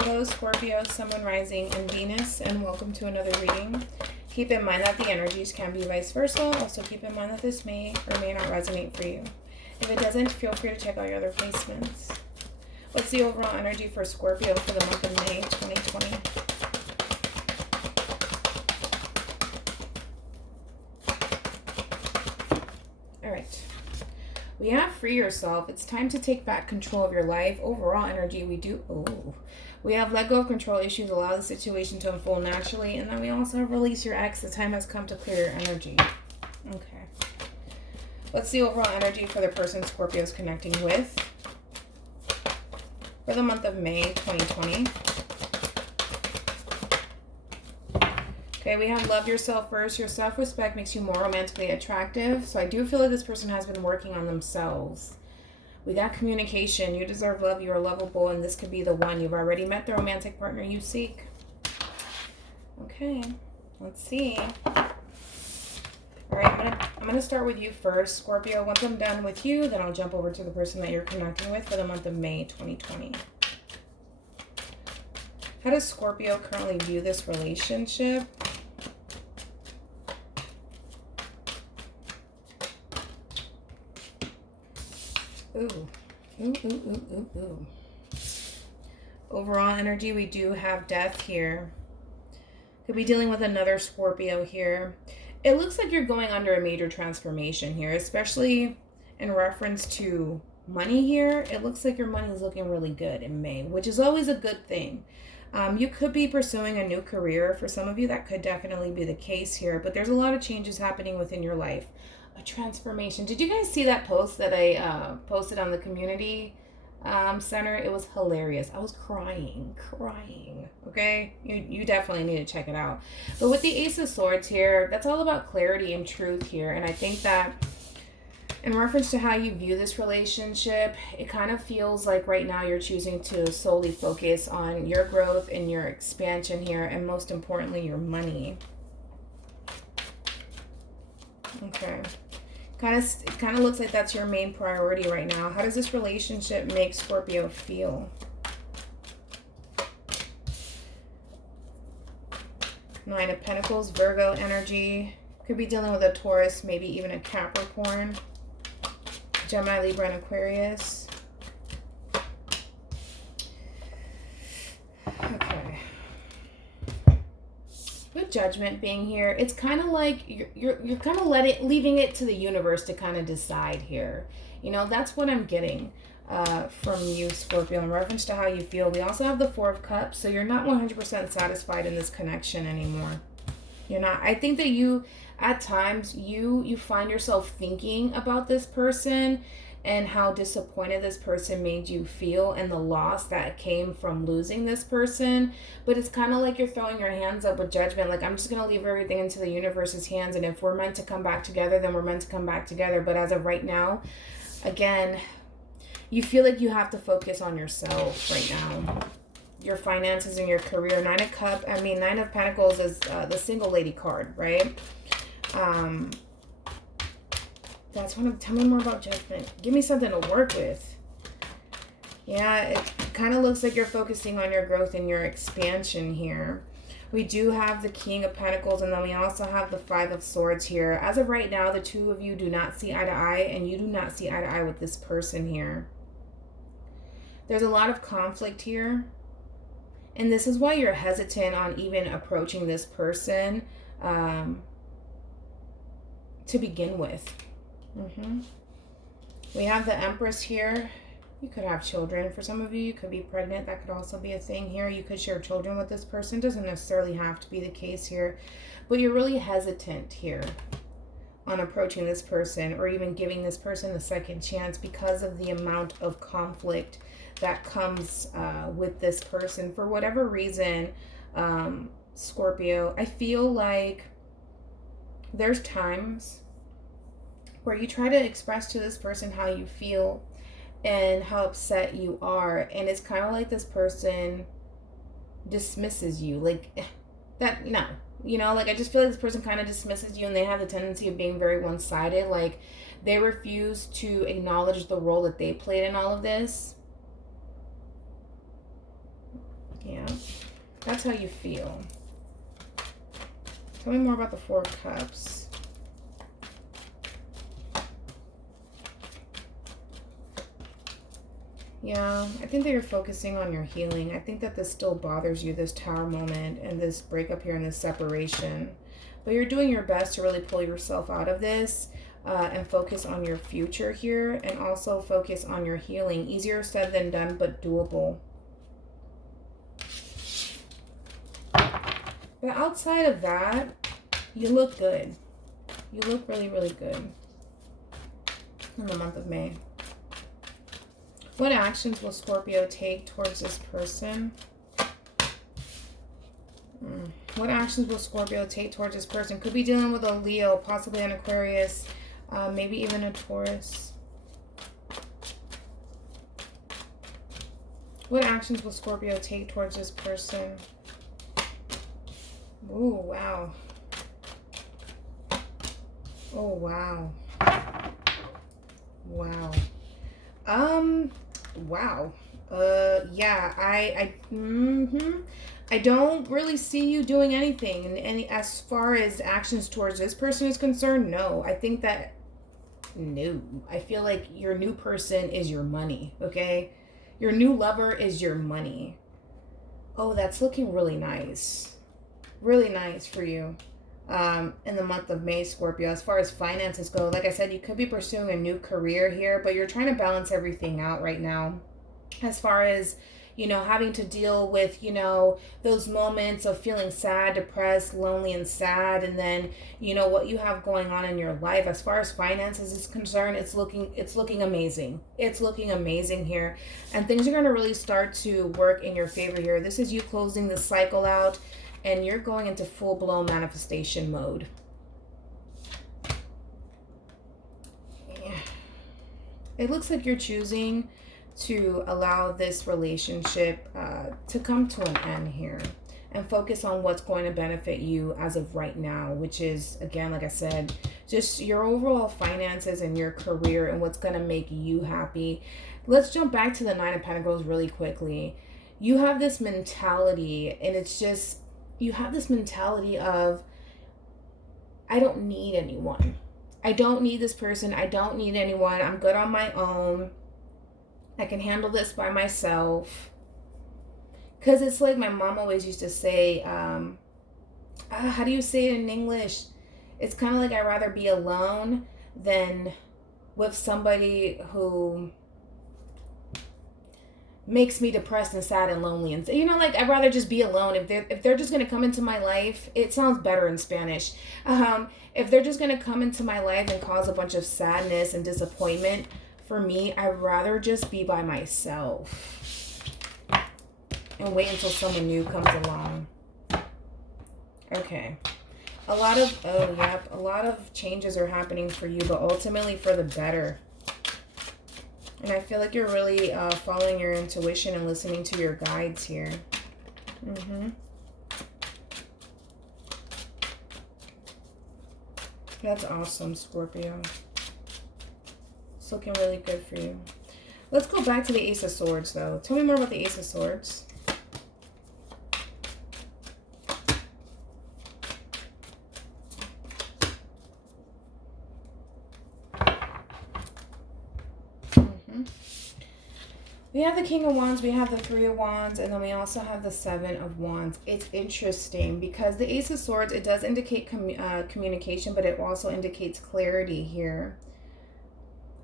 Hello, Scorpio, Sun, Moon, Rising, and Venus, and welcome to another reading. Keep in mind that the energies can be vice versa. Also keep in mind that this may or may not resonate for you. If it doesn't, feel free to check out your other placements. What's the overall energy for Scorpio for the month of May 2020? All right. We have free yourself. It's time to take back control of your life. Overall energy, we have let go of control issues, allow the situation to unfold naturally, and then we also have release your ex. The time has come to clear your energy. Okay. What's the overall energy for the person Scorpio is connecting with for the month of May 2020? Okay, we have love yourself first. Your self-respect makes you more romantically attractive. So I do feel like this person has been working on themselves. We got communication. You deserve love. You are lovable, and this could be the one. You've already met the romantic partner you seek. Okay, let's see. All right, I'm gonna start with you first, Scorpio. Once I'm done with you, then I'll jump over to the person that you're connecting with for the month of May 2020. How does Scorpio currently view this relationship? Ooh. Overall energy, we do have death here. Could be dealing with another Scorpio here. It looks like you're going under a major transformation here, especially in reference to money here. It looks like your money is looking really good in May, which is always a good thing. You could be pursuing a new career. For some of you, that could definitely be the case here, but there's a lot of changes happening within your life. A transformation. Did you guys see that post that I posted on the community center? It was hilarious. I was crying. Okay, you definitely need to check it out. But with the Ace of Swords here, that's all about clarity and truth here, and I think that in reference to how you view this relationship, it kind of feels like right now you're choosing to solely focus on your growth and your expansion here, and most importantly, your money. Okay. It kind of looks like that's your main priority right now. How does this relationship make Scorpio feel? Nine of Pentacles, Virgo energy. Could be dealing with a Taurus, maybe even a Capricorn. Gemini, Libra, and Aquarius. Okay. With Judgment being here, it's kind of like you're kind of leaving it to the universe to kind of decide here. You know, that's what I'm getting from you, Scorpio, in reference to how you feel. We also have the Four of Cups, so you're not 100% satisfied in this connection anymore. You're not. I think that you, at times, you find yourself thinking about this person and how disappointed this person made you feel and the loss that came from losing this person. But it's kind of like you're throwing your hands up with Judgment. Like, I'm just going to leave everything into the universe's hands. And if we're meant to come back together, then we're meant to come back together. But as of right now, again, you feel like you have to focus on yourself right now. Your finances and your career. Nine of Pentacles is the single lady card, right? Tell me more about Judgment. Give me something to work with. Yeah, it kind of looks like you're focusing on your growth and your expansion here. We do have the King of Pentacles, and then we also have the Five of Swords here. As of right now, the two of you do not see eye to eye, and you do not see eye to eye with this person here. There's a lot of conflict here, and this is why you're hesitant on even approaching this person to begin with. We have the Empress here. You could have children. For some of you, you could be pregnant. That could also be a thing here. You could share children with this person. Doesn't necessarily have to be the case here. But you're really hesitant here on approaching this person or even giving this person a second chance because of the amount of conflict that comes with this person. For whatever reason, Scorpio, I feel like there's times where you try to express to this person how you feel and how upset you are, and it's kind of like this person dismisses you, like that. No, you know, like I just feel like this person kind of dismisses you, and they have the tendency of being very one-sided. Like they refuse to acknowledge the role that they played in all of this. Yeah. That's how you feel. Tell me more about the Four of Cups. Yeah, I think that you're focusing on your healing. I think that this still bothers you, this Tower moment and this breakup here and this separation. But you're doing your best to really pull yourself out of this and focus on your future here, and also focus on your healing. Easier said than done, but doable. But outside of that, you look good. You look really, really good in the month of May. What actions will Scorpio take towards this person? What actions will Scorpio take towards this person? Could be dealing with a Leo, possibly an Aquarius, maybe even a Taurus. What actions will Scorpio take towards this person? Oh, wow. Oh, wow. Wow. Wow. Yeah, I don't really see you doing anything. And as far as actions towards this person is concerned, no. I think that, no. I feel like your new person is your money, okay? Your new lover is your money. Oh, that's looking really nice. Really nice for you. In the month of May, Scorpio. As far as finances go, like I said, you could be pursuing a new career here, but you're trying to balance everything out right now. As far as, you know, having to deal with, you know, those moments of feeling sad, depressed, lonely, and sad, and then, you know, what you have going on in your life. As far as finances is concerned, it's looking amazing. It's looking amazing here, and things are going to really start to work in your favor here. This is you closing the cycle out, and you're going into full-blown manifestation mode. Yeah. It looks like you're choosing to allow this relationship to come to an end here, and focus on what's going to benefit you as of right now, which is, again, like I said, just your overall finances and your career and what's going to make you happy. Let's jump back to the Nine of Pentacles really quickly. You have this mentality, and it's just, you have this mentality of, I don't need anyone. I don't need this person. I don't need anyone. I'm good on my own. I can handle this by myself. Because it's like my mom always used to say, how do you say it in English? It's kind of like I'd rather be alone than with somebody who makes me depressed and sad and lonely, and, you know, like, I'd rather just be alone. If they're just going to come into my life, it sounds better in Spanish. If they're just going to come into my life and cause a bunch of sadness and disappointment for me, I'd rather just be by myself and wait until someone new comes along. Okay. A lot of changes are happening for you, but ultimately for the better. And I feel like you're really following your intuition and listening to your guides here. That's awesome, Scorpio. It's looking really good for you. Let's go back to the Ace of Swords, though. Tell me more about the Ace of Swords. We have the King of Wands, we have the Three of Wands, and then we also have the Seven of Wands. It's interesting because the Ace of Swords, it does indicate communication, but it also indicates clarity here.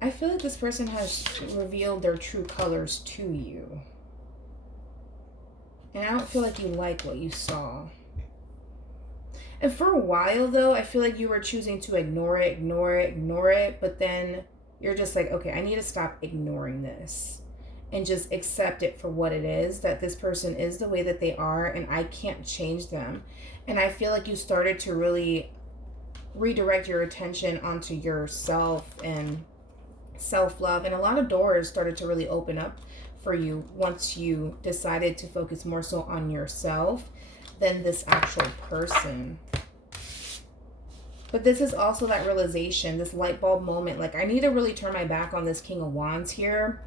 I feel like this person has revealed their true colors to you. And I don't feel like you like what you saw. And for a while, though, I feel like you were choosing to ignore it, but then you're just like, okay, I need to stop ignoring this and just accept it for what it is, that this person is the way that they are and I can't change them. And I feel like you started to really redirect your attention onto yourself and self-love, and a lot of doors started to really open up for you once you decided to focus more so on yourself than this actual person. But this is also that realization, this light bulb moment, like, I need to really turn my back on this King of Wands here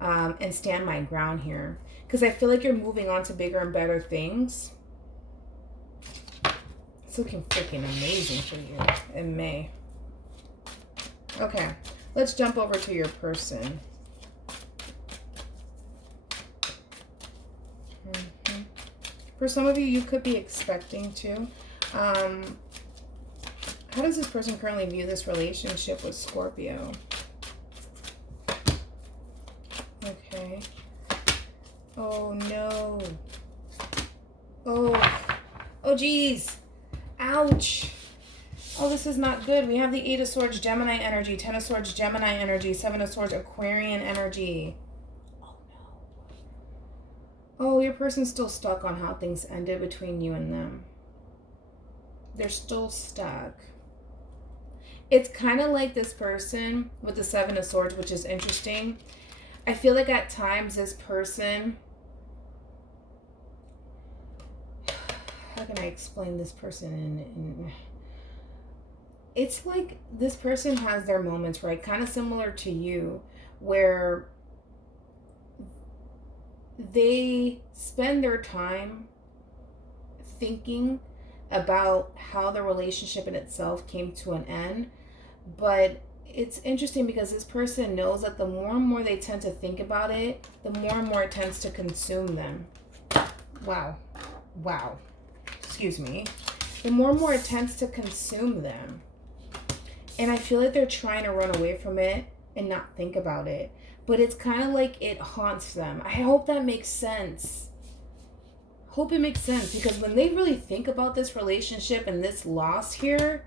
and stand my ground here, because I feel like you're moving on to bigger and better things. It's looking freaking amazing for you in May. Okay, let's jump over to your person. For some of you, you could be expecting to. How does this person currently view this relationship with Scorpio? Okay. Oh, no. Oh, geez. Ouch. Oh, this is not good. We have the 8 of Swords, Gemini energy, 10 of Swords, Gemini energy, 7 of Swords, Aquarian energy. Oh, no. Oh, your person's still stuck on how things ended between you and them. They're still stuck. It's kind of like this person with the 7 of Swords, which is interesting. I feel like at times this person... How can I explain this person? It's like this person has their moments, right? Kind of similar to you, where they spend their time thinking about how the relationship in itself came to an end. But it's interesting because this person knows that the more and more they tend to think about it, the more and more it tends to consume them. Wow. Excuse me. The more and more it tends to consume them. And I feel like they're trying to run away from it and not think about it. But it's kind of like it haunts them. I hope that makes sense. Hope it makes sense. Because when they really think about this relationship and this loss here,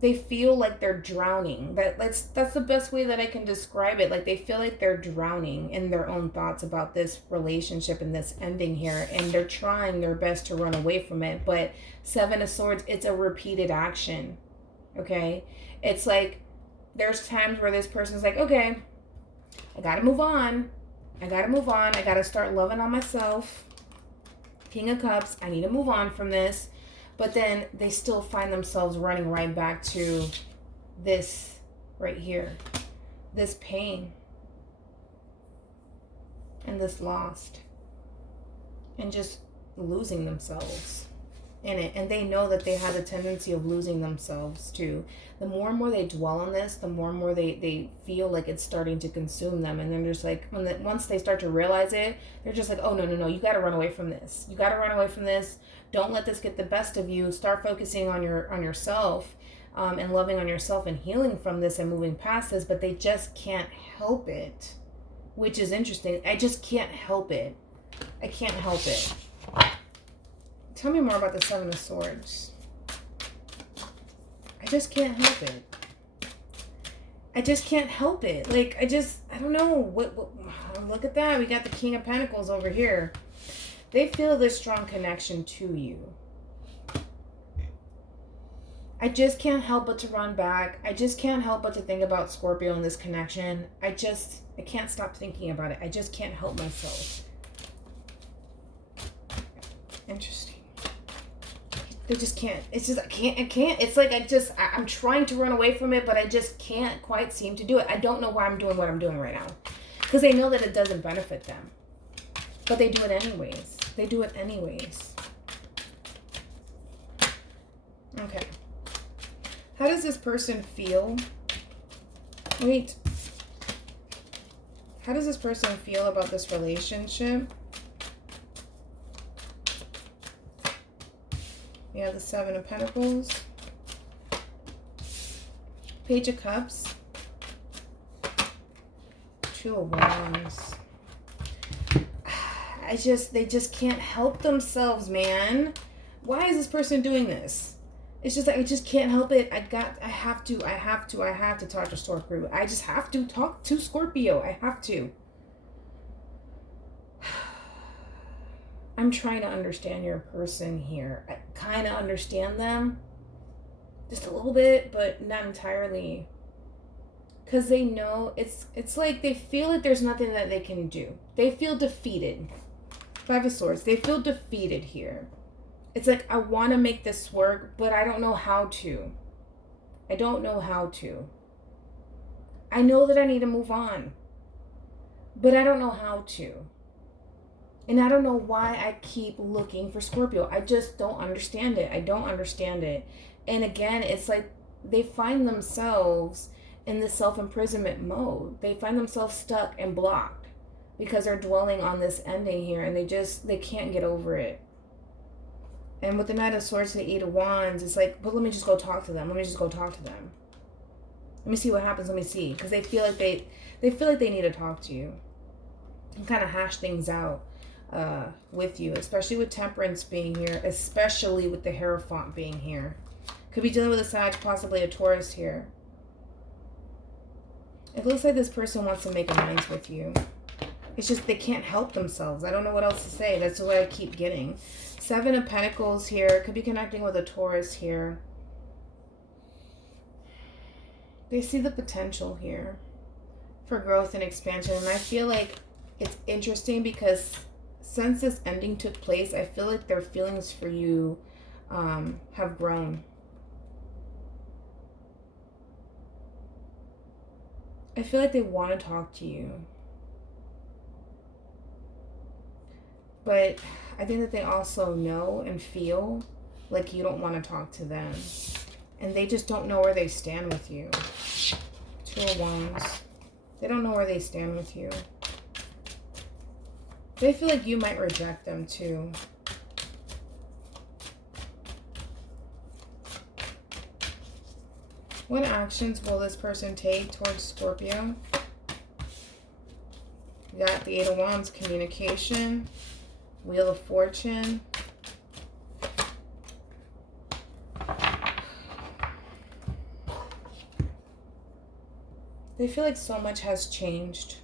they feel like they're drowning. That's the best way that I can describe it. Like they feel like they're drowning in their own thoughts about this relationship and this ending here. And they're trying their best to run away from it. But 7 of Swords, it's a repeated action. Okay? It's like there's times where this person's like, okay, I gotta move on. I gotta start loving on myself. King of Cups, I need to move on from this. But then they still find themselves running right back to this right here. This pain. And this loss. And just losing themselves in it. And they know that they have a tendency of losing themselves too. The more and more they dwell on this, the more and more they feel like it's starting to consume them. And then there's like, once they start to realize it, they're just like, oh, no, you got to run away from this. You got to run away from this. Don't let this get the best of you. Start focusing on yourself and loving on yourself and healing from this and moving past this. But they just can't help it, which is interesting. I just can't help it. I can't help it. Tell me more about the 7 of Swords. I just can't help it. I just can't help it. Like, I don't know. What look at that. We got the King of Pentacles over here. They feel this strong connection to you. I just can't help but to run back. I just can't help but to think about Scorpio and this connection. I can't stop thinking about it. I just can't help myself. Interesting. They just can't. It's just, I can't. It's like I'm trying to run away from it, but I just can't quite seem to do it. I don't know why I'm doing what I'm doing right now. Because they know that it doesn't benefit them. But they do it anyways. Okay. How does this person feel? Wait. How does this person feel about this relationship? We have the 7 of Pentacles. Page of Cups. 2 of Wands. They just can't help themselves, man. Why is this person doing this? It's just like, I just can't help it. I have to talk to Scorpio. I just have to talk to Scorpio. I have to. I'm trying to understand your person here. I kind of understand them. Just a little bit, but not entirely. Because they know, it's like they feel like there's nothing that they can do. They feel defeated. 5 of Swords. They feel defeated here. It's like, I want to make this work, but I don't know how to. I know that I need to move on, but I don't know how to. And I don't know why I keep looking for Scorpio. I just don't understand it. I don't understand it. And again, it's like they find themselves in this self-imprisonment mode. They find themselves stuck and blocked because they're dwelling on this ending here, and they can't get over it. And with the Knight of Swords and the Eight of Wands, it's like, but let me just go talk to them. Let me just go talk to them. Let me see what happens. Let me see. Because they feel like they feel like they need to talk to you and kind of hash things out with you, especially with Temperance being here, especially with the Hierophant being here. Could be dealing with a Sag, possibly a Taurus here. It looks like this person wants to make amends with you. It's just they can't help themselves. I don't know what else to say. That's what I keep getting. Seven of Pentacles here. Could be connecting with a Taurus here. They see the potential here for growth and expansion. And I feel like it's interesting because since this ending took place, I feel like their feelings for you have grown. I feel like they want to talk to you. But I think that they also know and feel like you don't want to talk to them. And they just don't know where they stand with you. Two of Wands. They don't know where they stand with you. They feel like you might reject them too. What actions will this person take towards Scorpio? You got the Eight of Wands, communication. Wheel of Fortune. They feel like so much has changed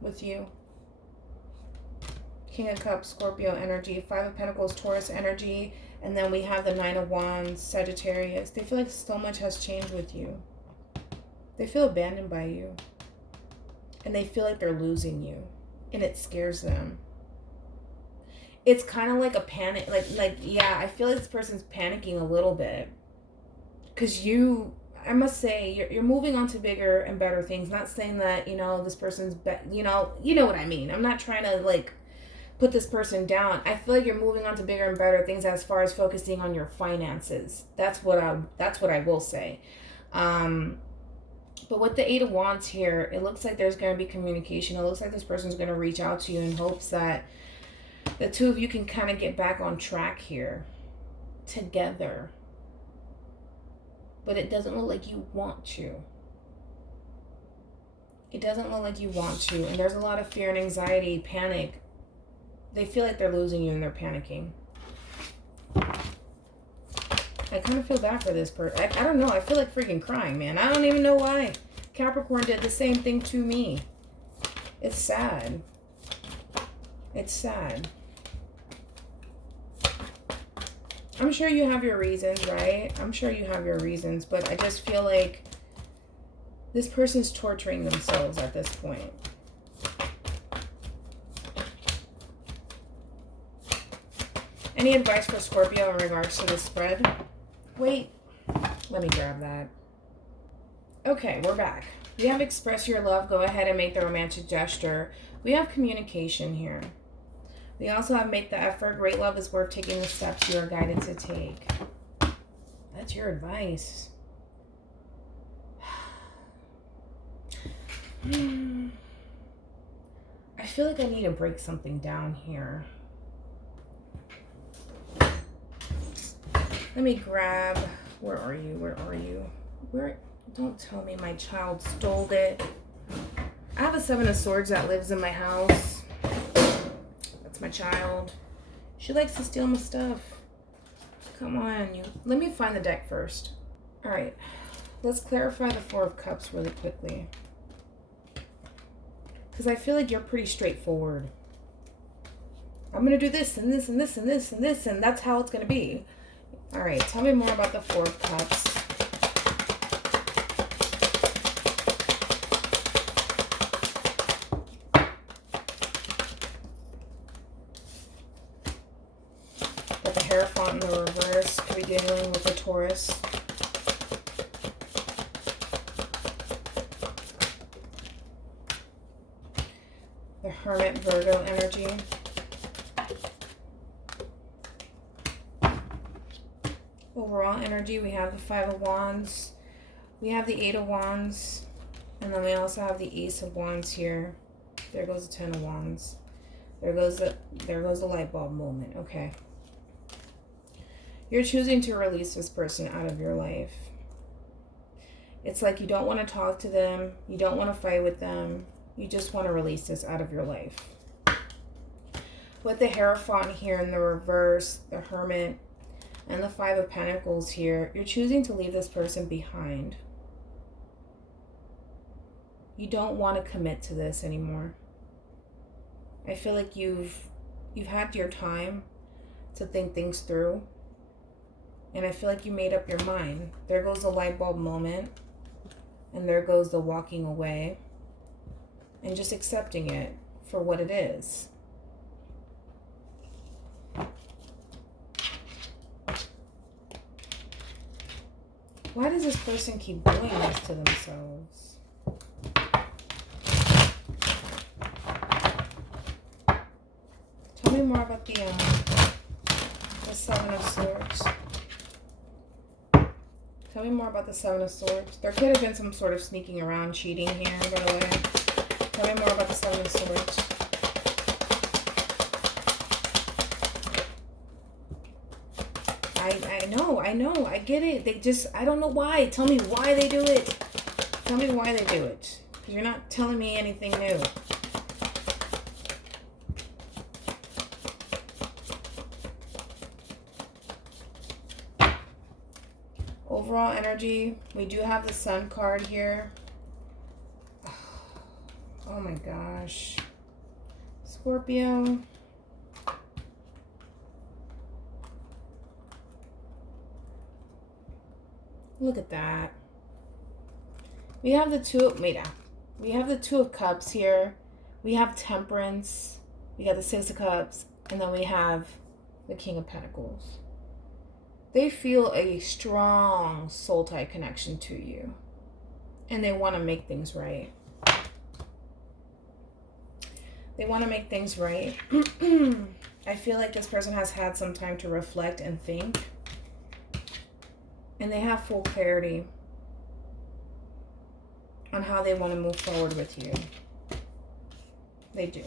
with you. King of Cups, Scorpio energy. Five of Pentacles, Taurus energy. And then we have the Nine of Wands, Sagittarius. They feel like so much has changed with you. They feel abandoned by you. And they feel like they're losing you. And it scares them. It's kind of like a panic. Yeah, I feel like this person's panicking a little bit. Because I must say, you're moving on to bigger and better things. Not saying that, this person's, you know what I mean. I'm not trying to, put this person down. I feel like you're moving on to bigger and better things as far as focusing on your finances. That's what I will say. But with the Eight of Wands here, it looks like there's going to be communication. It looks like this person's going to reach out to you in hopes that the two of you can kind of get back on track here together. But it doesn't look like you want to. It doesn't look like you want to. And there's a lot of fear and anxiety, panic. They feel like they're losing you and they're panicking. I kind of feel bad for this person. I don't know. I feel like freaking crying, man. I don't even know why. Capricorn did the same thing to me. It's sad. It's sad. I'm sure you have your reasons, right? I'm sure you have your reasons, but I just feel like this person's torturing themselves at this point. Any advice for Scorpio in regards to this spread? Wait, let me grab that. Okay, we're back. We have express your love. Go ahead and make the romantic gesture. We have communication here. We also have make the effort. Great love is worth taking the steps you are guided to take. That's your advice. I feel like I need to break something down here. Let me grab, where are you? Where are you? Don't tell me my child stole it. I have a Seven of Swords that lives in my house. That's my child. She likes to steal my stuff. Come on, you. Let me find the deck first. All right, let's clarify the Four of Cups really quickly. Because I feel like you're pretty straightforward. I'm going to do this and this and this and this and this, and that's how it's going to be. All right, tell me more about the Four of Cups. With the Hierophant in the reverse, could be dealing with the Taurus. The Hermit, Virgo energy. Overall energy, we have the Five of Wands. We have the Eight of Wands. And then we also have the Ace of Wands here. There goes the Ten of Wands. There goes the light bulb moment. Okay. You're choosing to release this person out of your life. It's like you don't want to talk to them. You don't want to fight with them. You just want to release this out of your life. With the Hierophant here in the reverse, the Hermit, and the Five of Pentacles here, you're choosing to leave this person behind. You don't want to commit to this anymore. I feel like you've had your time to think things through. And I feel like you made up your mind. There goes the light bulb moment. And there goes the walking away. And just accepting it for what it is. Why does this person keep doing this to themselves? Tell me more about the Seven of Swords. Tell me more about the Seven of Swords. There could have been some sort of sneaking around, cheating here, by the way. Tell me more about the Seven of Swords. I know, I get it. They just, I don't know why. Tell me why they do it. Tell me why they do it. Because you're not telling me anything new. Overall energy, we do have the Sun card here. Oh my gosh. Scorpio. Look at that. We have the we have the Two of Cups here. We have Temperance. We got the Six of Cups. And then we have the King of Pentacles. They feel a strong soul tie connection to you. And they want to make things right. They want to make things right. I feel like this person has had some time to reflect and think. And they have full clarity on how they want to move forward with you. They do.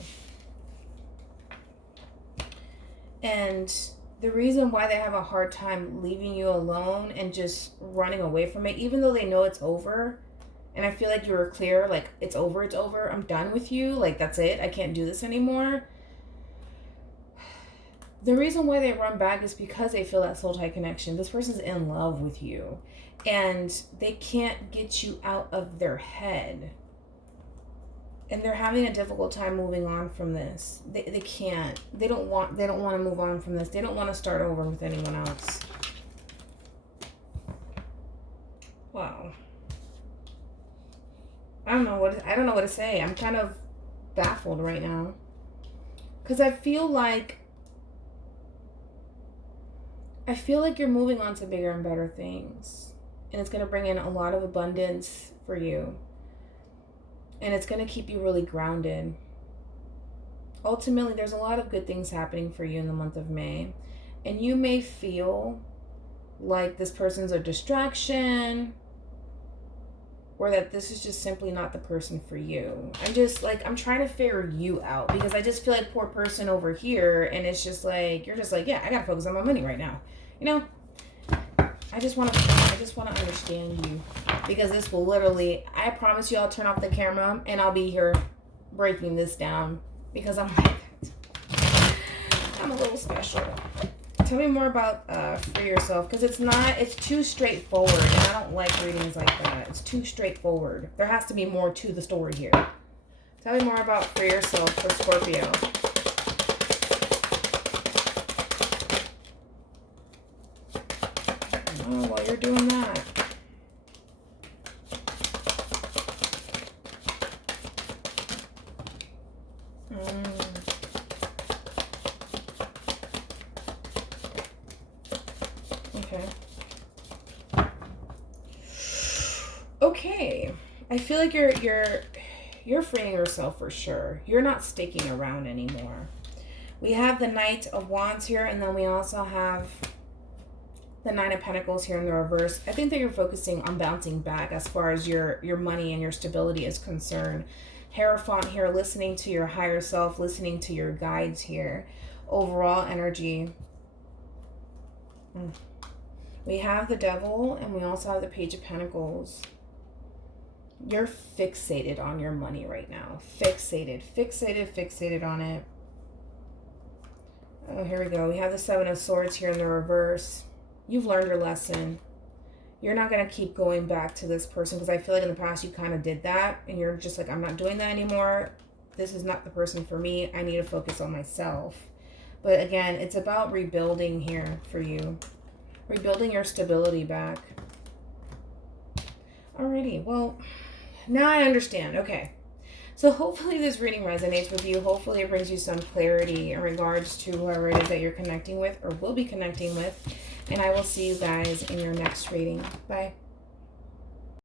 And the reason why they have a hard time leaving you alone and just running away from it, even though they know it's over, and I feel like you were clear, like, it's over, I'm done with you, like, that's it, I can't do this anymore. The reason why they run back is because they feel that soul tie connection. This person's in love with you, and they can't get you out of their head. And they're having a difficult time moving on from this. They can't. They don't want to move on from this. They don't want to start over with anyone else. Wow. I don't know what to say. I'm kind of baffled right now. Cuz I feel like you're moving on to bigger and better things. And it's going to bring in a lot of abundance for you. And it's going to keep you really grounded. Ultimately, there's a lot of good things happening for you in the month of May. And you may feel like this person's a distraction, or that this is just simply not the person for you. I'm trying to figure you out, because I just feel like poor person over here, and it's just like, you're just like, yeah, I got to focus on my money right now. You know, I just want to understand you, because this will literally, I promise you, I'll turn off the camera and I'll be here breaking this down, because I'm like that. I'm a little special. Tell me more about Free Yourself, because it's too straightforward, and I don't like readings like that. It's too straightforward. There has to be more to the story here. Tell me more about Free Yourself for Scorpio. Oh, while you're doing that. Okay. I feel like You're freeing yourself for sure. You're not sticking around anymore. We have the Knight of Wands here, and then we also have the Nine of Pentacles here in the reverse. I think that you're focusing on bouncing back as far as your money and your stability is concerned. Hierophant here, listening to your higher self, listening to your guides here. Overall energy. We have the Devil, and we also have the Page of Pentacles. You're fixated on your money right now. Fixated on it. Oh, here we go. We have the Seven of Swords here in the reverse. You've learned your lesson. You're not going to keep going back to this person, because I feel like in the past you kind of did that and you're just like, I'm not doing that anymore. This is not the person for me. I need to focus on myself. But again, it's about rebuilding here for you. Rebuilding your stability back. Alrighty, well, now I understand. Okay. So hopefully this reading resonates with you. Hopefully it brings you some clarity in regards to whoever it is that you're connecting with or will be connecting with. And I will see you guys in your next reading. Bye.